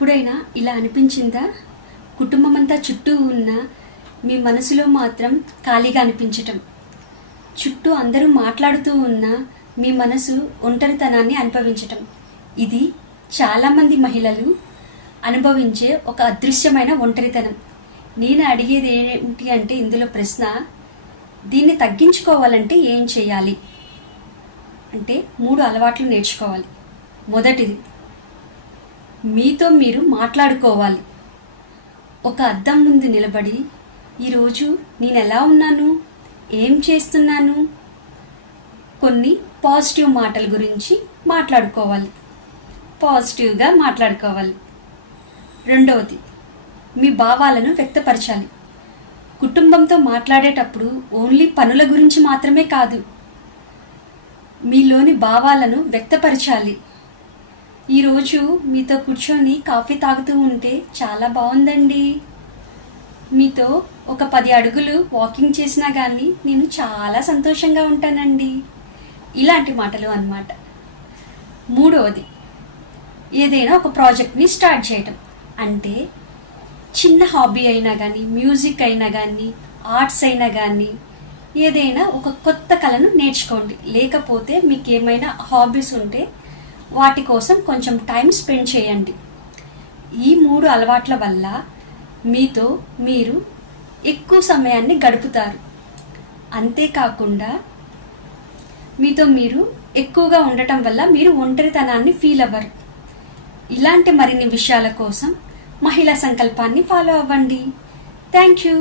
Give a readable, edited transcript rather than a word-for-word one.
ఎప్పుడైనా ఇలా అనిపించిందా? కుటుంబం అంతా చుట్టూ ఉన్న మీ మనసులో మాత్రం ఖాళీగా అనిపించటం. చుట్టూ అందరూ మాట్లాడుతూ ఉన్న మీ మనసు ఒంటరితనాన్ని అనుభవించటం. ఇది చాలామంది మహిళలు అనుభవించే ఒక అదృశ్యమైన ఒంటరితనం. నేను అడిగేది ఏంటి అంటే ఇందులో ప్రశ్న, దీన్ని తగ్గించుకోవాలంటే ఏం చేయాలి అంటే 3 అలవాట్లు నేర్చుకోవాలి. మొదటిది, మీతో మీరు మాట్లాడుకోవాలి. ఒక అద్దం ముందు నిలబడి ఈరోజు నేను ఎలా ఉన్నాను, ఏం చేస్తున్నాను, కొన్ని పాజిటివ్ మాటల గురించి మాట్లాడుకోవాలి. పాజిటివ్గా మాట్లాడుకోవాలి. రెండవది, మీ భావాలను వ్యక్తపరచాలి. కుటుంబంతో మాట్లాడేటప్పుడు ఓన్లీ పనుల గురించి మాత్రమే కాదు, మీలోని భావాలను వ్యక్తపరచాలి. ఈరోజు మీతో కూర్చొని కాఫీ తాగుతూ ఉంటే చాలా బాగుందండి, మీతో ఒక 10 అడుగులు వాకింగ్ చేసినా కానీ నేను చాలా సంతోషంగా ఉంటానండి, ఇలాంటి మాటలు అన్నమాట. మూడవది, ఏదైనా ఒక ప్రాజెక్ట్ని స్టార్ట్ చేయటం. అంటే చిన్న హాబీ అయినా కానీ, మ్యూజిక్ అయినా కానీ, ఆర్ట్స్ అయినా కానీ, ఏదైనా ఒక కొత్త కళను నేర్చుకోండి. లేకపోతే మీకు ఏమైనా హాబీస్ ఉంటే వాటి కోసం కొంచెం టైం స్పెండ్ చేయండి. ఈ 3 అలవాట్ల వల్ల మీతో మీరు ఎక్కువ సమయాన్ని గడుపుతారు. అంతేకాకుండా మీతో మీరు ఎక్కువగా ఉండటం వల్ల మీరు ఒంటరితనాన్ని ఫీల్ అవ్వరు. ఇలాంటి మరిన్ని విషయాల కోసం మహిళా సంకల్పాన్ని ఫాలో అవ్వండి. Thank you.